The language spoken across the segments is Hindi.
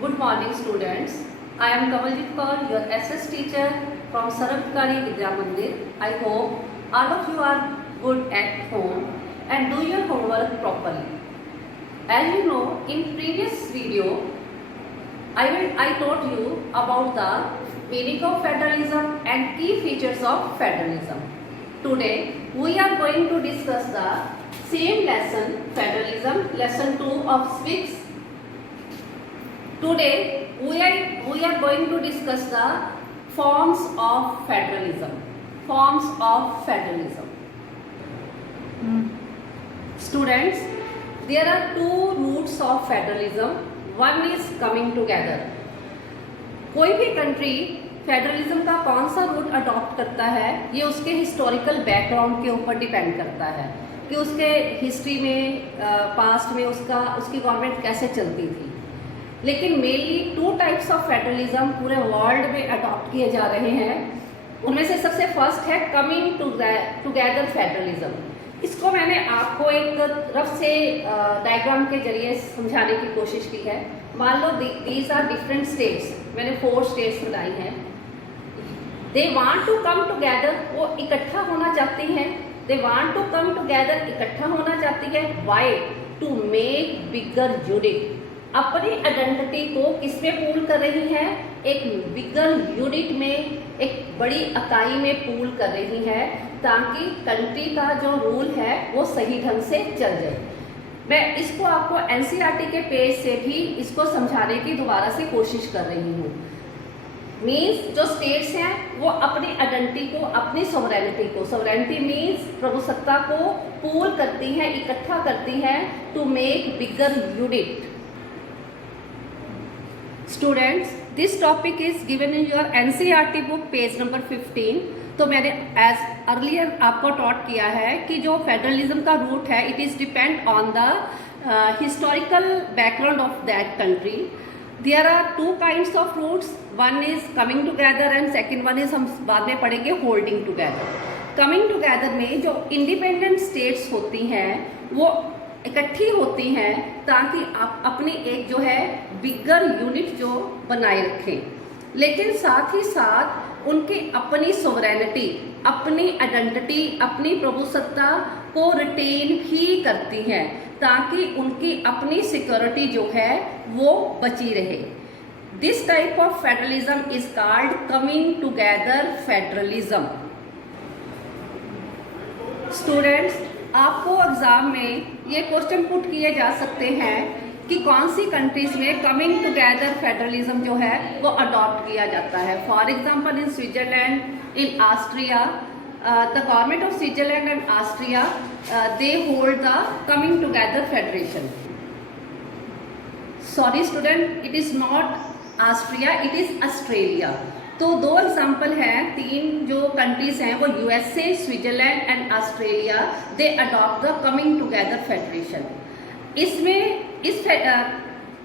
Good morning, students. I am Kamaljit Kaur, your SS teacher from Sarabkari Vidya Mandir. I hope all of you are good at home and do your homework properly. As you know, in previous video, I taught you about the meaning of federalism and key features of federalism. Today, we are going to discuss the same lesson, federalism, lesson 2 of SWIX. Today, we are going to discuss the forms of federalism. Forms of federalism. Students, there are two roots of federalism. One is coming together. कोई भी कंट्री फेडरलिज्म का कौन सा रूट अडॉप्ट करता है, ये उसके हिस्टोरिकल बैकग्राउंड के ऊपर डिपेंड करता है कि उसके हिस्ट्री में, पास्ट में उसकी गवर्नमेंट कैसे चलती थी. लेकिन mainly two types of federalism पूरे वर्ल्ड में अडॉप्ट किए जा रहे हैं. उनमें से सबसे फर्स्ट है कमिंग टुगेदर फेडरलिज्म. इसको मैंने आपको एक रफ से डायग्राम के जरिए समझाने की कोशिश की है. मान लो दीज आर डिफरेंट स्टेट्स, मैंने 4 स्टेट्स बनाई हैं. They want to come together, वो इकट्ठा होना चाहती हैं. They want to come together, इकट्ठा होना चाहती है. Why? To make bigger unit. अपनी आइडेंटिटी को किसमें पूल कर रही है? एक बिगर यूनिट में, एक बड़ी इकाई में पूल कर रही है, ताकि कंट्री का जो रूल है वो सही ढंग से चल जाए. मैं इसको आपको एनसीईआरटी के पेज से भी इसको समझाने की दोबारा से कोशिश कर रही हूँ. मीन्स जो स्टेट्स हैं वो अपनी आइडेंटिटी को, अपनी सोवरेनिटी मीन्स प्रभुसत्ता को पूल करती हैं, इकट्ठा करती हैं to make bigger unit. Students, this topic is given in your NCERT book page number 15. तो मैंने एज अर्लियर आपको टॉट किया है कि जो फेडरलिज्म का रूट है, it is depend on the historical background of that country. There are 2 kinds of roots. One is coming together and second one is, हम बाद में पढ़ेंगे, होल्डिंग टुगेदर. कमिंग टुगेदर में जो इंडिपेंडेंट स्टेट्स होती हैं वो इकट्ठी होती हैं ताकि आप अपनी एक जो है बिगर यूनिट जो बनाए रखें. लेकिन साथ ही साथ उनकी अपनी सोवरेनिटी, अपनी आइडेंटिटी, अपनी प्रभुसत्ता को रिटेन ही करती हैं ताकि उनकी अपनी सिक्योरिटी जो है वो बची रहे. This type of federalism is called coming together federalism. Students, आपको एग्जाम में ये क्वेश्चन पुट किए जा सकते हैं कि कौन सी कंट्रीज में कमिंग टुगेदर फेडरलिज्म जो है वो अडॉप्ट किया जाता है. For example in Switzerland, in Austria, the government of Switzerland and Austria they hold the coming together federation. Sorry student, it is not Austria, it is Australia. तो 2 एग्जाम्पल हैं, 3 जो कंट्रीज हैं वो USA, Switzerland and Australia. They adopt the coming together federation. इसमें इस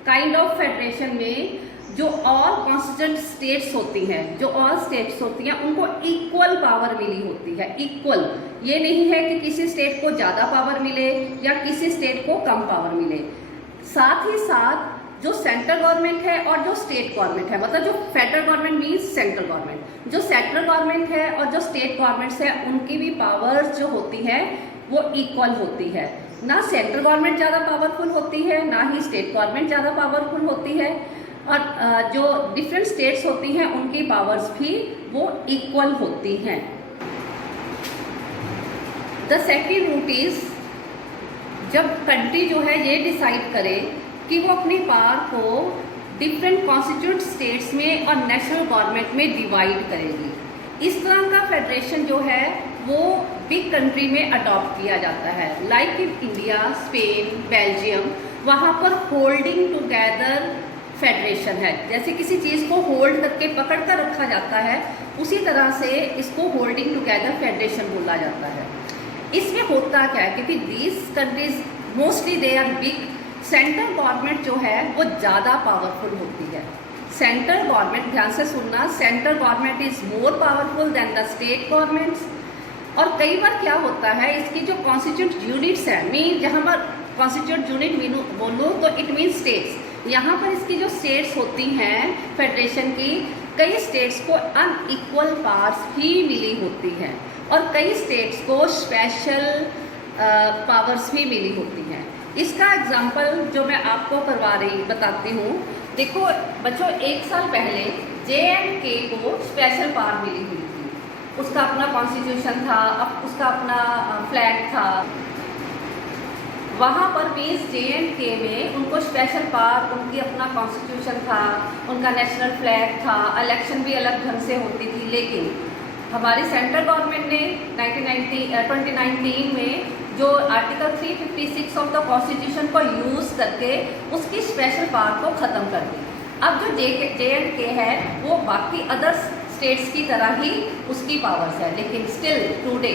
काइंड ऑफ फेडरेशन में जो ऑल कॉन्स्टिट्यूएंट स्टेट्स होती हैं, जो ऑल स्टेट्स होती हैं, उनको इक्वल पावर मिली होती है. इक्वल, ये नहीं है कि किसी स्टेट को ज़्यादा पावर मिले या किसी स्टेट को कम पावर मिले. साथ ही साथ जो सेंट्रल गवर्नमेंट है और जो स्टेट गवर्नमेंट है, मतलब जो federal government means central government, जो सेंट्रल गवर्नमेंट है और जो स्टेट गवर्नमेंट्स है, उनकी भी पावर्स जो होती हैं वो इक्वल होती है. ना सेंट्रल गवर्नमेंट ज़्यादा पावरफुल होती है, ना ही स्टेट गवर्नमेंट ज़्यादा पावरफुल होती है. और जो डिफरेंट स्टेट्स होती हैं उनकी पावर्स भी वो इक्वल होती हैं. द सेकेंड रूट इज, जब कंट्री जो है ये डिसाइड करे कि वो अपनी पावर को डिफरेंट कॉन्स्टिट्यूट स्टेट्स में और नेशनल गवर्नमेंट में डिवाइड करेगी. इस तरह का फेडरेशन जो है वो बिग कंट्री में अडॉप्ट किया जाता है. Like in India, Spain, Belgium, वहाँ पर होल्डिंग टुगेदर फेडरेशन है. जैसे किसी चीज़ को होल्ड करके पकड़ कर रखा जाता है, उसी तरह से इसको होल्डिंग टुगेदर फेडरेशन बोला जाता है. इसमें होता क्या है, क्योंकि these countries mostly they are big, central government जो है वो ज़्यादा पावरफुल होती है. सेंट्रल गवर्नमेंट, ध्यान से सुनना, central government is more powerful than the state governments. और कई बार क्या होता है, इसकी जो कॉन्स्टिट्यूट यूनिट्स हैं, मीन जहाँ पर कॉन्स्टिट्यूट यूनिट बोलो तो इट मीन स्टेट्स, यहाँ पर इसकी जो स्टेट्स होती हैं फेडरेशन की, कई स्टेट्स को अनइक्वल पावर्स ही मिली होती हैं और कई स्टेट्स को स्पेशल पावर्स भी मिली होती हैं। इसका एग्जांपल जो मैं आपको बताती हूँ। देखो बच्चों, 1 साल पहले J&K को स्पेशल पावर मिली हुई थी। उसका अपना कॉन्स्टिट्यूशन था, उसका अपना फ्लैग था। वहाँ पर मीन्स J&K में उनको स्पेशल पावर, उनकी अपना कॉन्स्टिट्यूशन था, उनका नेशनल फ्लैग था, इलेक्शन भी अलग ढंग से होती थी। लेकिन हमारी सेंट्रल गवर्नमेंट ने 2019 में जो आर्टिकल 356 ऑफ द कॉन्स्टिट्यूशन को यूज़ करके उसकी स्पेशल पावर को ख़त्म कर दी। अब जो J&K है वो बाकी अदर स्टेट्स की तरह ही उसकी पावर्स है, लेकिन स्टिल टुडे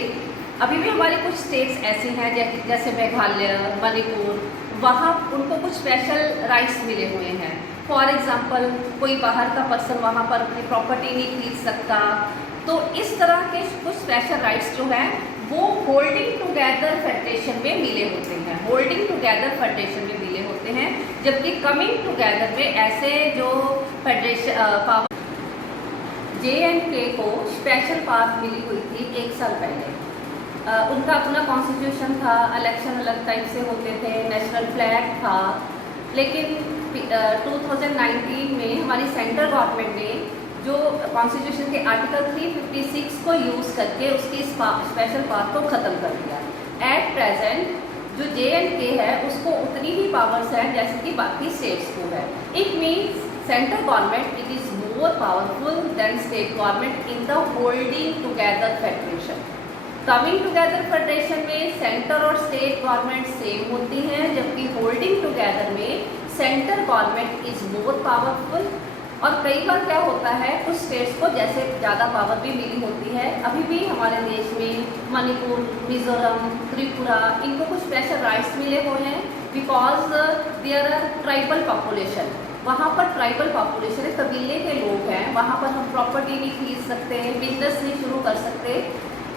अभी भी हमारी कुछ स्टेट्स ऐसी हैं जैसे मेघालय, मणिपुर, वहाँ उनको कुछ स्पेशल राइट्स मिले हुए हैं। फॉर एग्जांपल कोई बाहर का पर्सन वहाँ पर अपनी प्रॉपर्टी नहीं खरीद सकता। तो इस तरह के कुछ स्पेशल राइट्स जो हैं वो होल्डिंग टुगेदर फेडरेशन में मिले होते हैं, होल्डिंग टुगेदर फेडरेशन में मिले होते हैं। जबकि कमिंग टुगेदर में ऐसे जो फेडरेशन पावर J&K को स्पेशल पावर मिली हुई थी 1 साल पहले। उनका अपना कॉन्स्टिट्यूशन था, इलेक्शन अलग टाइप से होते थे, नेशनल फ्लैग था। लेकिन 2019 में हमारी सेंट्रल गवर्नमेंट ने जो कॉन्स्टिट्यूशन के आर्टिकल 356 को यूज़ करके उसकी स्पेशल पावर को ख़त्म कर दिया। एट प्रेजेंट जो J&K है उसको उतनी ही पावर्स हैं जैसे कि बाकी स्टेट्स को है। It means central government it is more powerful than state government in the holding together federation. Coming together federation में सेंटर और स्टेट गवर्नमेंट सेम होती हैं, जबकि होल्डिंग टुगेदर में central government is more powerful. और कई बार क्या होता है, कुछ स्टेट्स को जैसे ज़्यादा पावर भी मिली होती है। अभी भी हमारे देश में मणिपुर, मिजोरम, त्रिपुरा, इनको कुछ स्पेशल राइट्स मिले हुए हैं because there are tribal population. वहाँ पर ट्राइबल पॉपुलेशन है, कबीले के लोग हैं, वहाँ पर हम प्रॉपर्टी नहीं खरीद सकते, बिजनेस नहीं शुरू कर सकते।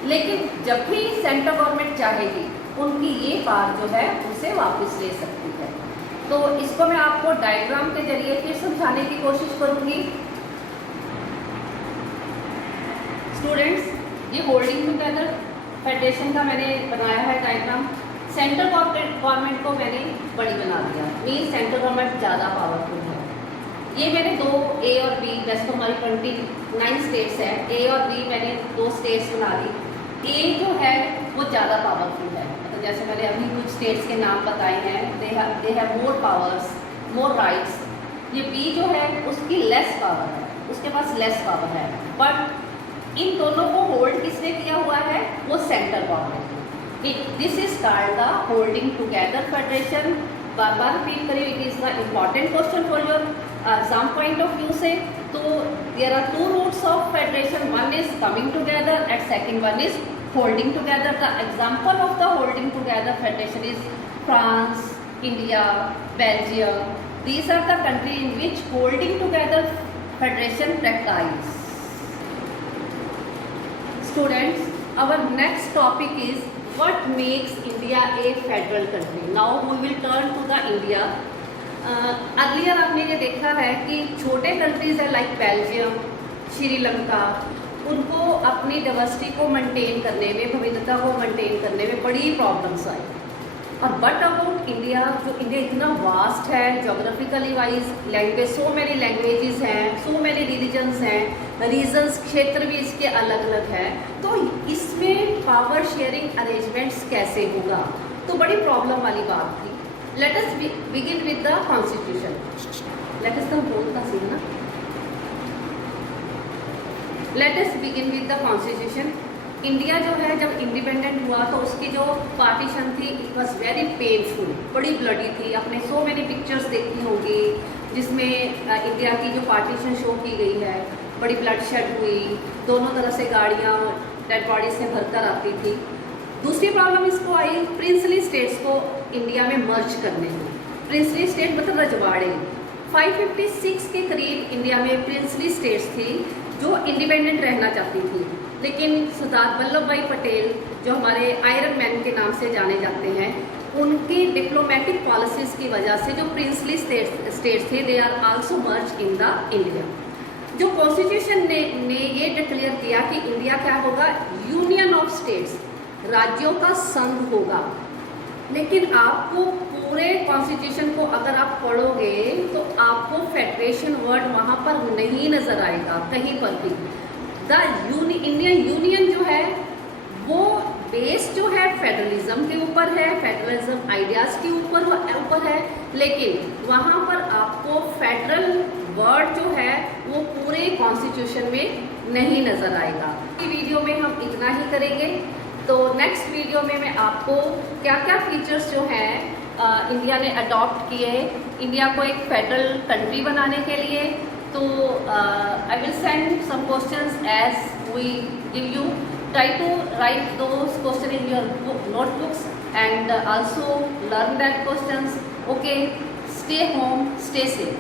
लेकिन जब भी सेंट्रल गवर्नमेंट चाहेगी उनकी ये पावर जो है उसे वापस ले सकती है। तो इसको मैं आपको डायग्राम के जरिए फिर समझाने की कोशिश करूंगी। स्टूडेंट्स, ये होल्डिंग टुगेदर फेडरेशन का मैंने बनाया है डायग्राम। सेंट्रल गवर्नमेंट को मैंने बड़ी बना दिया, मीन सेंट्रल गवर्नमेंट ज़्यादा पावरफुल है। ये मैंने 2 A और B, वैसे तो हमारी 29 स्टेट्स है, A और B मैंने 2 स्टेट्स बना दी। A जो है वो ज़्यादा पावरफुल है, तो जैसे मैंने अभी कुछ स्टेट्स के नाम बताए हैं, they have more powers, more rights. ये B जो है उसकी लेस पावर है, उसके पास लेस पावर है, बट इन दोनों को होल्ड किसने किया हुआ है, वो central government. This is called the holding together federation. बार बार रिपीट करिए, it is the important question for your exam point of view से। तो there are 2 routes of federation, one is coming together and second one is holding together. The example of the holding together federation is France, India, Belgium. These are the countries in which holding together federation practice. Students, our next topic is what makes India a federal country. Now we will turn to the India. Earlier आपने ये देखा है कि छोटे कंट्रीज है लाइक बेल्जियम, श्रीलंका, उनको अपनी डाइवर्सिटी को मेंटेन करने में, विविधता को मेंटेन करने में बड़ी प्रॉब्लम्स आई। और बट अबाउट इंडिया, जो इंडिया इतना वास्ट है geographically wise, language, so many languages हैं, सो मैनी रिलीजन्स हैं, रीजन्स, क्षेत्र भी इसके अलग अलग है। तो इसमें पावर शेयरिंग अरेंजमेंट्स कैसे होगा, तो बड़ी प्रॉब्लम वाली बात थी। Let us begin with the constitution. Let us बोलता सी ना, let us begin with the constitution. India जो है जब इंडिपेंडेंट हुआ तो उसकी जो पार्टीशन थी इट वॉज वेरी पेनफुल, बड़ी ब्लडी थी। आपने सो मैनी पिक्चर्स देखी होंगी जिसमें इंडिया की जो पार्टीशन शो की गई है, बड़ी ब्लड शेड हुई, दोनों तरफ से गाड़ियाँ डेड बॉडी से भरकर आती थी। दूसरी प्रॉब्लम इसको आई प्रिंसली स्टेट्स को इंडिया में मर्ज करने में। प्रिंसली स्टेट मतलब रजवाड़े। 556 के करीब इंडिया में प्रिंसली स्टेट्स थी जो इंडिपेंडेंट रहना चाहती थी, लेकिन सरदार वल्लभ भाई पटेल जो हमारे आयरन मैन के नाम से जाने जाते हैं, उनकी डिप्लोमेटिक पॉलिसीज़ की वजह से जो प्रिंसली स्टेट्स थे they are also merge in the India. जो कॉन्स्टिट्यूशन ने ये डिक्लेयर किया कि इंडिया क्या होगा, यूनियन ऑफ स्टेट्स, राज्यों का संघ होगा। लेकिन आपको पूरे कॉन्स्टिट्यूशन को अगर आप पढ़ोगे तो आपको फेडरेशन वर्ड वहाँ पर नहीं नजर आएगा कहीं पर भी। द इंडियन यूनियन जो है वो बेस जो है फेडरलिज्म के ऊपर है, फेडरलिज्म आइडियाज के ऊपर है, लेकिन वहाँ पर आपको फेडरल वर्ड जो है वो पूरे कॉन्स्टिट्यूशन में नहीं नजर आएगा। इस वीडियो में हम इतना ही करेंगे, तो नेक्स्ट वीडियो में मैं आपको क्या क्या फीचर्स जो हैं इंडिया ने अडॉप्ट किए इंडिया को एक फेडरल कंट्री बनाने के लिए, तो I will send some questions as we give you. Try to write those questions in your notebooks and also learn that questions. Okay, stay home, stay safe.